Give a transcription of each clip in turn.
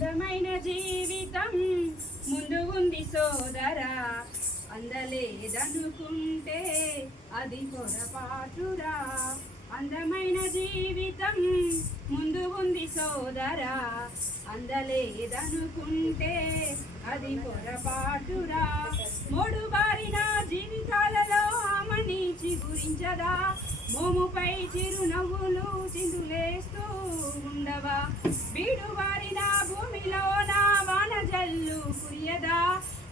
అందమైన జీవితం ముందు ఉంది సోదరా, అందలేదనుకుంటే అది పొరపాటురా. అందమైన జీవితం ముందు ఉంది సోదరా, అందలేదనుకుంటే అది పొరపాటురా. మూడు బారిన జీవితాలలో ఆమని చిగురించదా, మోముపై చిరునవ్వులు చిందులేస్తూ ఉండవా. బీడు బారిన భూమిలో నా వాన జల్లు కురియదా,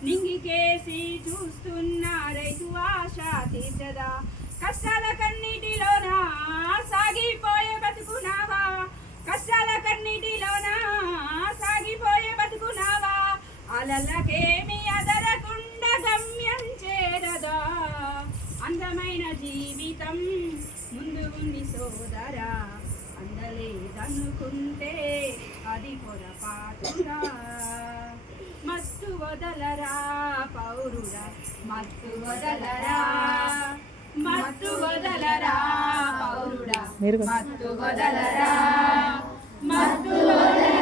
నింగికేసి చూస్తున్న రైతు ఆశ తీర్చదా. కష్టాల కన్నిటిలోనా సాగిపోయే బతుకునావా, కష్టాల కన్నిటిలోనా సాగిపోయే బతుకునావా. అలలకేమి అదరకుండా గమ్యం చేరదా. అందమైన జీవితం ముందు ఉంది సోదరా, అందలేదనుకుంటే అది పొరపాటురా. మత్తు వదలరా పౌరుడా, మత్తు వదలరా, మత్తు వదలరా పౌరుడా, మత్తు వదలరా, మత్తు వదలరా.